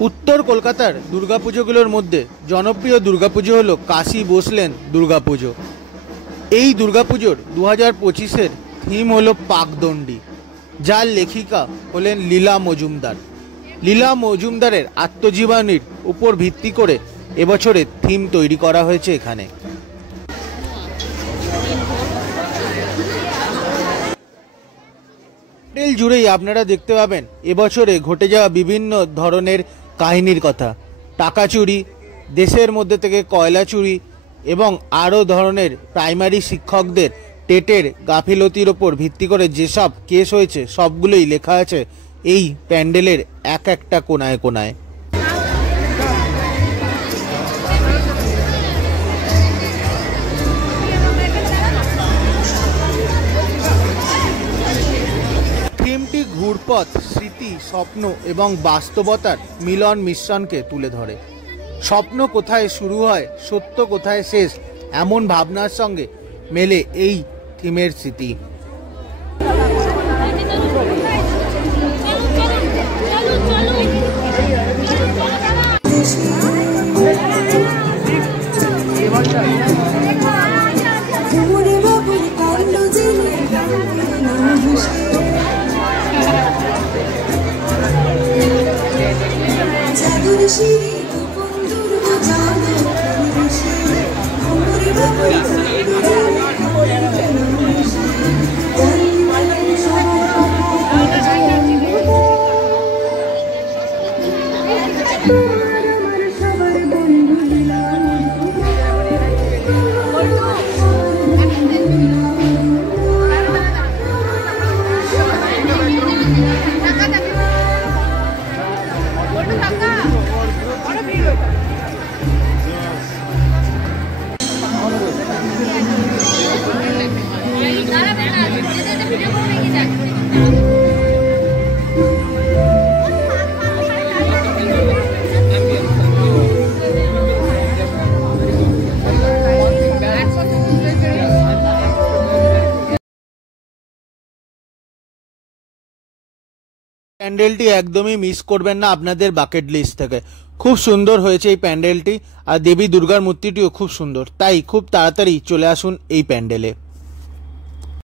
উত্তর কলকাতার দুর্গাপুজোগুলোর মধ্যে জনপ্রিয় দুর্গাপুজো হলো কাশী বসলেন দুর্গাপুজো। এই দুর্গাপুজোর 2025-এর থিম হলো পাকদণ্ডী, যার লেখিকা হলেন লীলা মজুমদার। লীলা মজুমদারের আত্মজীবনীর উপর ভিত্তি করে এবছরের থিম তৈরি করা হয়েছে এখানে। প্যান্ডেল জুড়েই আপনারা দেখতে পাবেন এবছরে ঘটে যাওয়া বিভিন্ন ধরনের কাহিনীর কথা। টাকা চুরি, দেশের মধ্যে থেকে কয়লা চুরি এবং আরও ধরনের প্রাইমারি শিক্ষকদের টেটের গাফিলতির ওপর ভিত্তি করে যেসব কেস হয়েছে সবগুলোই লেখা আছে এই প্যান্ডেলের এক একটা কোনায় কোনায়। থিমটি ঘুরপথ, স্মৃতি, স্বপ্ন এবং বাস্তবতার মিলন মিশ্রণকে তুলে ধরে। স্বপ্ন কোথায় শুরু হয়, সত্য কোথায় শেষ, এমন ভাবনার সঙ্গে মেলে এই থিমের স্মৃতি। প্যান্ডেলটি একদমই মিস করবেন না আপনাদের বাকেট লিস্ট থেকে। খুব সুন্দর হয়েছে এই প্যান্ডেলটি, আর দেবী দুর্গার মূর্তিটিও খুব সুন্দর, তাই খুব তাড়াতাড়ি চলে আসুন এই প্যান্ডেলে।